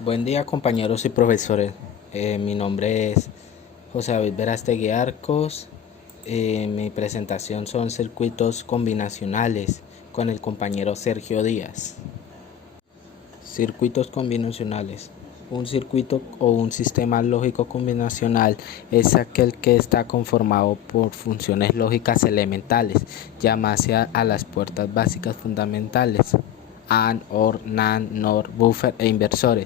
Buen día compañeros y profesores. Mi nombre es José David Verástegui Arcos. Mi presentación son circuitos combinacionales con el compañero Sergio Díaz. Circuitos combinacionales. Un circuito o un sistema lógico combinacional es aquel que está conformado por funciones lógicas elementales, llamadas a las puertas básicas fundamentales, AND, OR, NAND, NOR, buffer e inversores,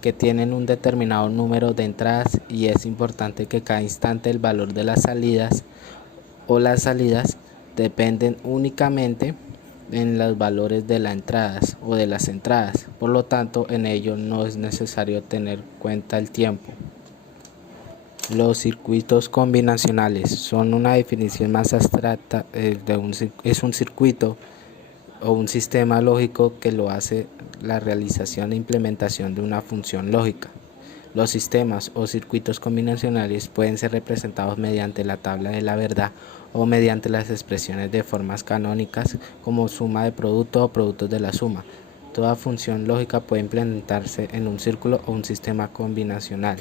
que tienen un determinado número de entradas, y es importante que cada instante el valor de las salidas o las salidas dependen únicamente en los valores de las entradas o de las entradas. Por lo tanto, en ello no es necesario tener en cuenta el tiempo. Los circuitos combinacionales son una definición más abstracta es un circuito o un sistema lógico que lo hace la realización e implementación de una función lógica. Los sistemas o circuitos combinacionales pueden ser representados mediante la tabla de la verdad o mediante las expresiones de formas canónicas como suma de producto o productos de la suma. Toda función lógica puede implementarse en un círculo o un sistema combinacional.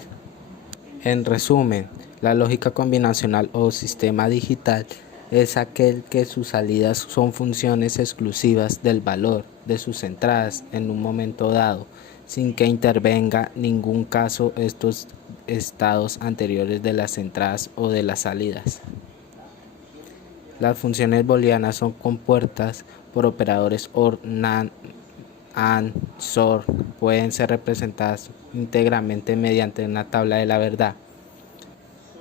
En resumen, la lógica combinacional o sistema digital es aquel que sus salidas son funciones exclusivas del valor de sus entradas en un momento dado, sin que intervenga ningún caso estos estados anteriores de las entradas o de las salidas. Las funciones booleanas son compuestas por operadores OR, NAND, AND, SOR. Pueden ser representadas íntegramente mediante una tabla de la verdad.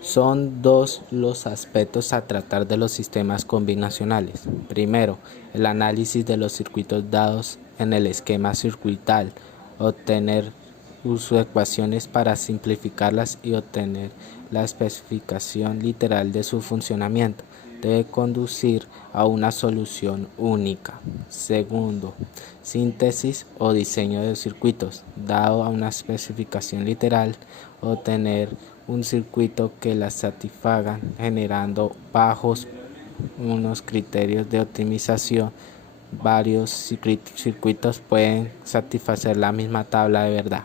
Son dos los aspectos a tratar de los sistemas combinacionales. Primero, el análisis de los circuitos dados en el esquema circuital, obtener sus ecuaciones para simplificarlas y obtener la especificación literal de su funcionamiento. Debe conducir a una solución única. Segundo, síntesis o diseño de circuitos. Dado a una especificación literal, obtener un circuito que las satisfaga, generando bajos unos criterios de optimización. Varios circuitos pueden satisfacer la misma tabla de verdad.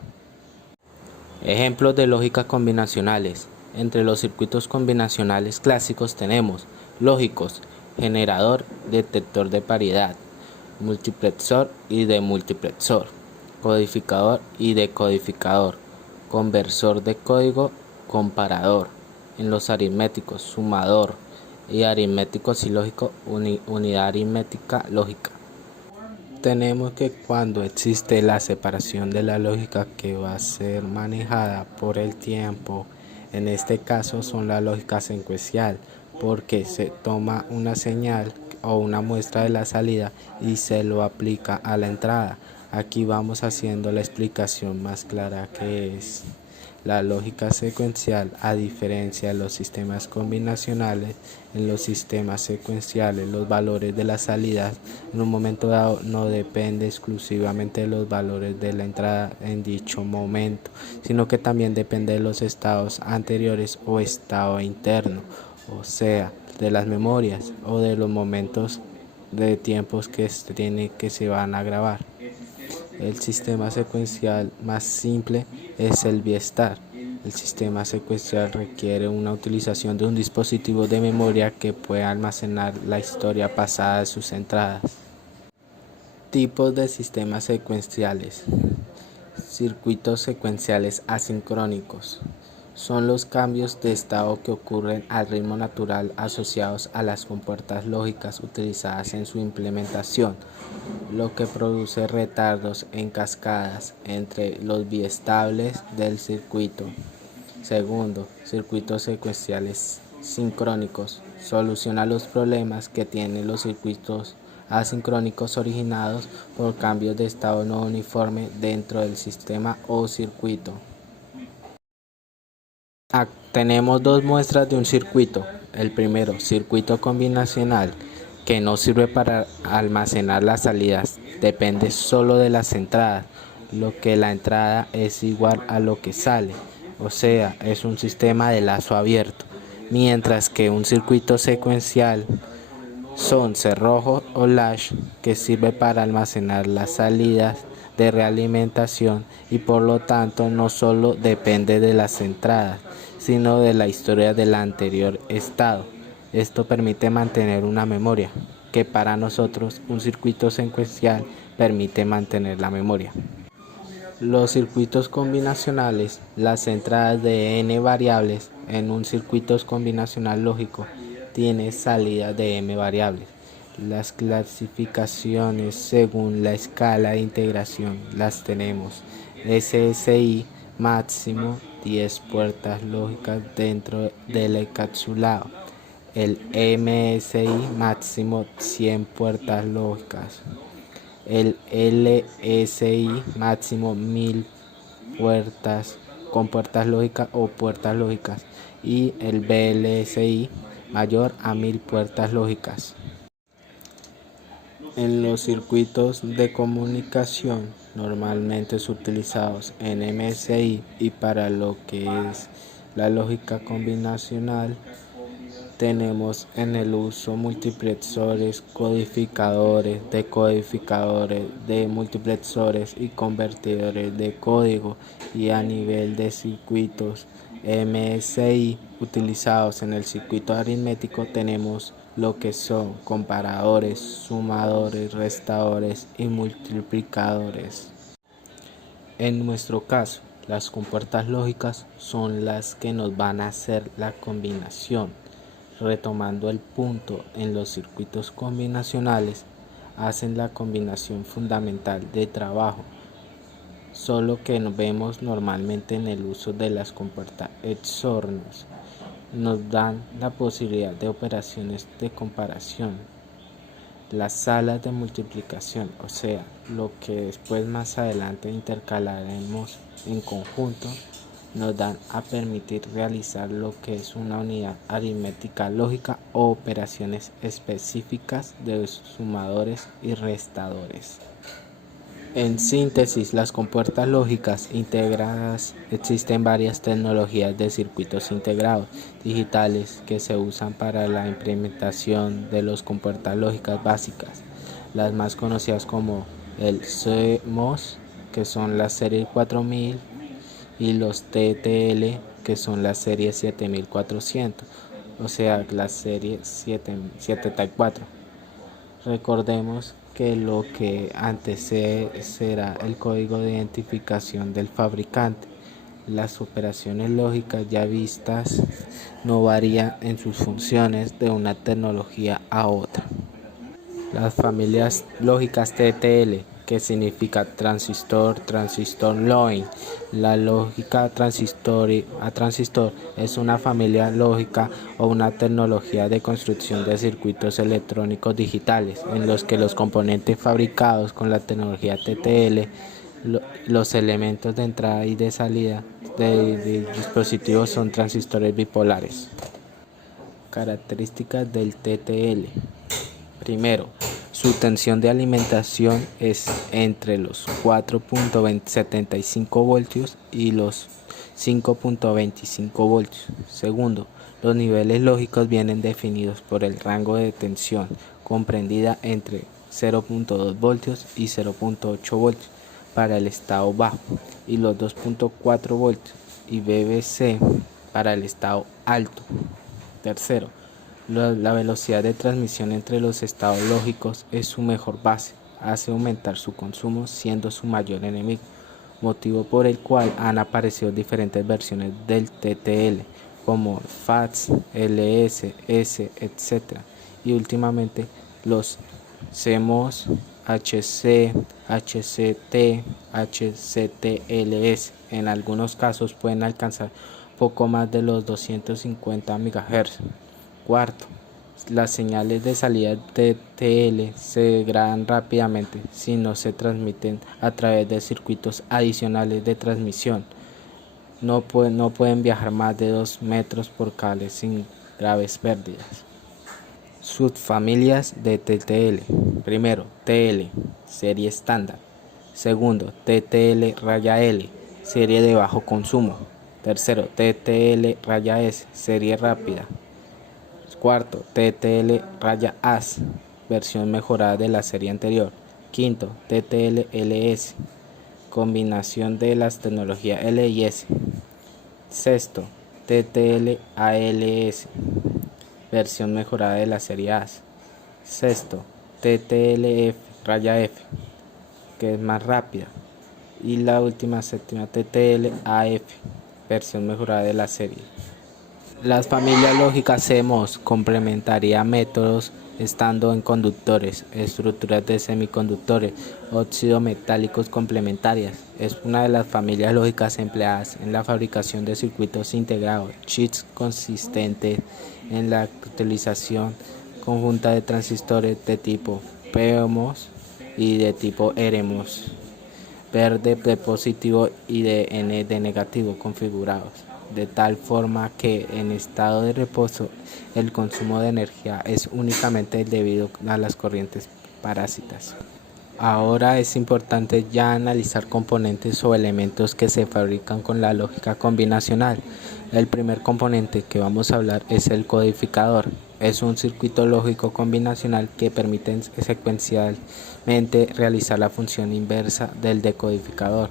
Ejemplos de lógica combinacionales. Entre los circuitos combinacionales clásicos tenemos lógicos, generador, detector de paridad, multiplexor y demultiplexor, codificador y decodificador, conversor de código, comparador. En los aritméticos, sumador, y aritméticos y lógico, unidad aritmética lógica. Tenemos que cuando existe la separación de la lógica que va a ser manejada por el tiempo, en este caso son la lógica secuencial, porque se toma una señal o una muestra de la salida y se lo aplica a la entrada. Aquí vamos haciendo la explicación más clara, que es la lógica secuencial. A diferencia de los sistemas combinacionales, en los sistemas secuenciales los valores de las salidas en un momento dado no depende exclusivamente de los valores de la entrada en dicho momento, sino que también depende de los estados anteriores o estado interno, o sea, de las memorias o de los momentos de tiempos que se van a grabar. El sistema secuencial más simple es el biestar. El sistema secuencial requiere una utilización de un dispositivo de memoria que pueda almacenar la historia pasada de sus entradas. Tipos de sistemas secuenciales. Circuitos secuenciales asincrónicos. Son los cambios de estado que ocurren al ritmo natural asociados a las compuertas lógicas utilizadas en su implementación, lo que produce retardos en cascadas entre los biestables del circuito. Segundo, circuitos secuenciales sincrónicos. Soluciona los problemas que tienen los circuitos asincrónicos originados por cambios de estado no uniforme dentro del sistema o circuito. Tenemos dos muestras de un circuito. El primero, circuito combinacional, que no sirve para almacenar las salidas, depende solo de las entradas, lo que la entrada es igual a lo que sale, o sea, es un sistema de lazo abierto, mientras que un circuito secuencial son cerrojo o latch, que sirve para almacenar las salidas de realimentación y por lo tanto no solo depende de las entradas, sino de la historia del anterior estado. Esto permite mantener una memoria, que para nosotros un circuito secuencial permite mantener la memoria. Los circuitos combinacionales, las entradas de n variables en un circuito combinacional lógico tiene salida de m variables. Las clasificaciones según la escala de integración las tenemos. SSI máximo 10 puertas lógicas dentro del encapsulado. El MSI máximo 100 puertas lógicas. El LSI máximo 1000 puertas con puertas lógicas o puertas lógicas y el VLSI mayor a 1000 puertas lógicas. En los circuitos de comunicación normalmente utilizados en MSI y para lo que es la lógica combinacional tenemos en el uso multiplexores, codificadores, decodificadores de multiplexores y convertidores de código, y a nivel de circuitos MSI utilizados en el circuito aritmético tenemos lo que son comparadores, sumadores, restadores y multiplicadores. En nuestro caso, las compuertas lógicas son las que nos van a hacer la combinación. Retomando el punto, en los circuitos combinacionales hacen la combinación fundamental de trabajo, solo que nos vemos normalmente en el uso de las compuertas exornas. Nos dan la posibilidad de operaciones de comparación. Las salas de multiplicación, o sea, lo que después más adelante intercalaremos en conjunto, nos dan a permitir realizar lo que es una unidad aritmética lógica o operaciones específicas de sumadores y restadores. En síntesis, las compuertas lógicas integradas, existen varias tecnologías de circuitos integrados digitales que se usan para la implementación de las compuertas lógicas básicas. Las más conocidas como el CMOS, que son la serie 4000, y los TTL, que son la serie 7400, o sea, la serie 74. Recordemos que lo que antecede será el código de identificación del fabricante. Las operaciones lógicas ya vistas no varían en sus funciones de una tecnología a otra. Las familias lógicas TTL, que significa transistor, transistor line. La lógica transistor a transistor es una familia lógica o una tecnología de construcción de circuitos electrónicos digitales en los que los componentes fabricados con la tecnología TTL, los elementos de entrada y de salida de dispositivos son transistores bipolares. Características del TTL. Primero, su tensión de alimentación es entre los 4.75 voltios y los 5.25 voltios. Segundo, los niveles lógicos vienen definidos por el rango de tensión comprendida entre 0.2 voltios y 0.8 voltios para el estado bajo y los 2.4 voltios y BBC para el estado alto. Tercero, la velocidad de transmisión entre los estados lógicos es su mejor base, hace aumentar su consumo siendo su mayor enemigo, motivo por el cual han aparecido diferentes versiones del TTL como FATS, LS, S, etc. Y últimamente los CMOS, HC, HCT, HCTLS en algunos casos pueden alcanzar poco más de los 250 MHz. Cuarto, las señales de salida de TTL se degradan rápidamente si no se transmiten a través de circuitos adicionales de transmisión. No pueden viajar más de 2 metros por cable sin graves pérdidas. Subfamilias de TTL. Primero, TL, serie estándar. Segundo, TTL-L, serie de bajo consumo. Tercero, TTL-S, serie rápida. Cuarto, TTL-AS, versión mejorada de la serie anterior. Quinto, TTL-LS, combinación de las tecnologías L y S. Sexto, TTL-ALS, versión mejorada de la serie A. Sexto, TTLF-F, que es más rápida. Y la última, séptima, TTL-AF, versión mejorada de la serie. Las familias lógicas CMOS complementarían métodos estando en conductores, estructuras de semiconductores, óxidos metálicos complementarias. Es una de las familias lógicas empleadas en la fabricación de circuitos integrados, chips consistentes en la utilización conjunta de transistores de tipo PMOS y de tipo RMOS, verde de positivo y de N de negativo configurados, de tal forma que en estado de reposo el consumo de energía es únicamente debido a las corrientes parásitas. Ahora es importante ya analizar componentes o elementos que se fabrican con la lógica combinacional. El primer componente que vamos a hablar es el codificador. Es un circuito lógico combinacional que permite secuencialmente realizar la función inversa del decodificador.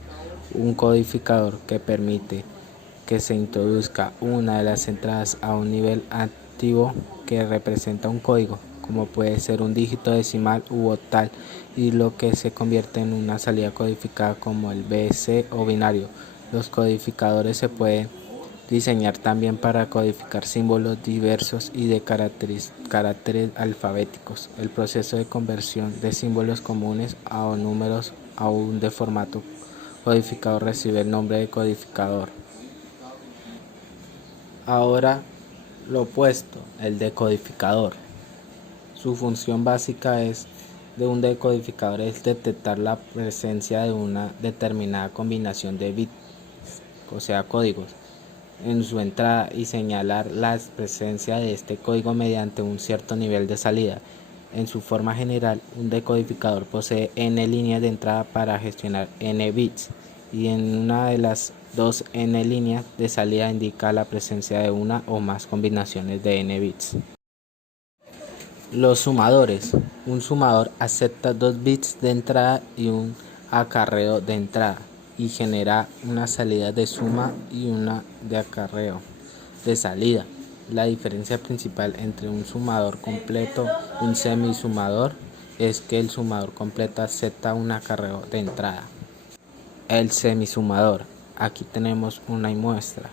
Un codificador que permite que se introduzca una de las entradas a un nivel activo que representa un código, como puede ser un dígito decimal u octal, y lo que se convierte en una salida codificada como el BC o binario. Los codificadores se pueden diseñar también para codificar símbolos diversos y de caracteres alfabéticos. El proceso de conversión de símbolos comunes a números aún de formato codificador recibe el nombre de codificador. Ahora lo opuesto, el decodificador. Su función básica de un decodificador es detectar la presencia de una determinada combinación de bits, o sea códigos, en su entrada y señalar la presencia de este código mediante un cierto nivel de salida. En su forma general, un decodificador posee n líneas de entrada para gestionar n bits, y en una de las dos n líneas de salida indica la presencia de una o más combinaciones de n bits. Los sumadores. Un sumador acepta 2 bits de entrada y un acarreo de entrada, y genera una salida de suma y una de acarreo de salida. La diferencia principal entre un sumador completo y un semisumador es que el sumador completo acepta un acarreo de entrada. El semisumador. Aquí tenemos una muestra.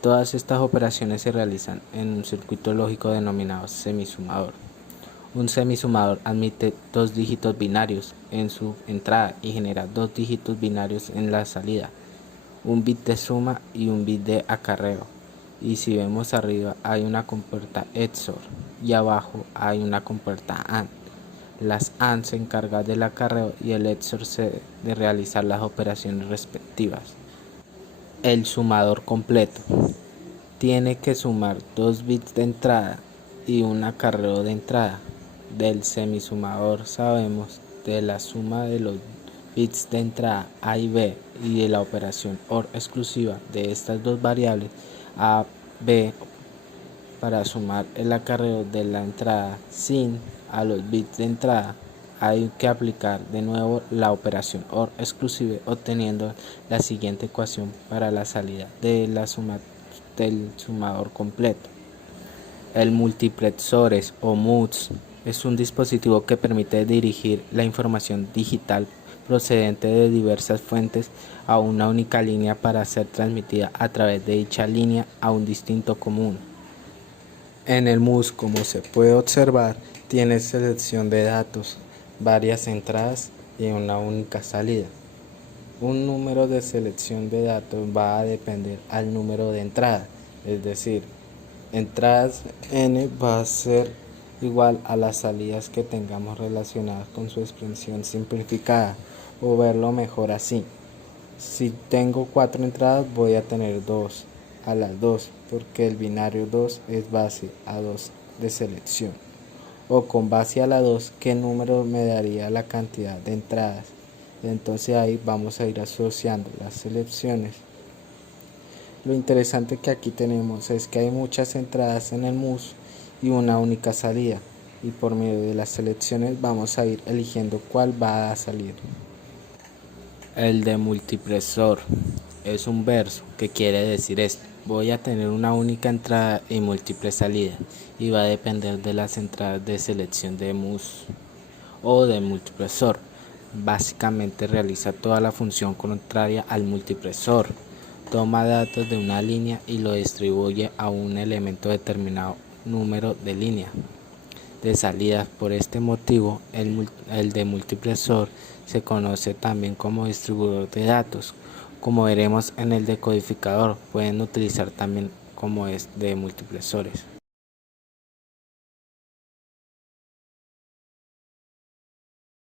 Todas estas operaciones se realizan en un circuito lógico denominado semisumador. Un semisumador admite 2 dígitos binarios en su entrada y genera 2 dígitos binarios en la salida, un bit de suma y un bit de acarreo. Y si vemos arriba hay una compuerta XOR y abajo hay una compuerta AND. Las AND se encargan del acarreo y el XOR de realizar las operaciones respectivas. El sumador completo tiene que sumar 2 bits de entrada y un acarreo de entrada. Del semisumador sabemos de la suma de los bits de entrada A y B y de la operación OR exclusiva de estas dos variables A, B, para sumar el acarreo de la entrada sin a los bits de entrada. Hay que aplicar de nuevo la operación OR exclusiva, obteniendo la siguiente ecuación para la salida de la suma del sumador completo. El multiplexores o MUX es un dispositivo que permite dirigir la información digital procedente de diversas fuentes a una única línea para ser transmitida a través de dicha línea a un distinto común. En el MUX, como se puede observar, tiene selección de datos, varias entradas y una única salida. Un número de selección de datos va a depender al número de entradas, es decir, entradas n va a ser igual a las salidas que tengamos relacionadas con su expresión simplificada, o verlo mejor así. Si tengo 4 entradas voy a tener 2 a las 2 porque el binario 2 es base a 2 de selección, o con base a la 2 qué número me daría la cantidad de entradas. Entonces ahí vamos a ir asociando las selecciones. Lo interesante que aquí tenemos es que hay muchas entradas en el MUX y una única salida, y por medio de las selecciones vamos a ir eligiendo cuál va a salir. El de multipresor es un verso que quiere decir esto. Voy a tener una única entrada y múltiples salidas y va a depender de las entradas de selección de mus o de multipresor. Básicamente realiza toda la función contraria al multipresor. Toma datos de una línea y lo distribuye a un elemento determinado número de líneas de salidas. Por este motivo, el de multipresor se conoce también como distribuidor de datos. Como veremos en el decodificador, pueden utilizar también como es de multipresores.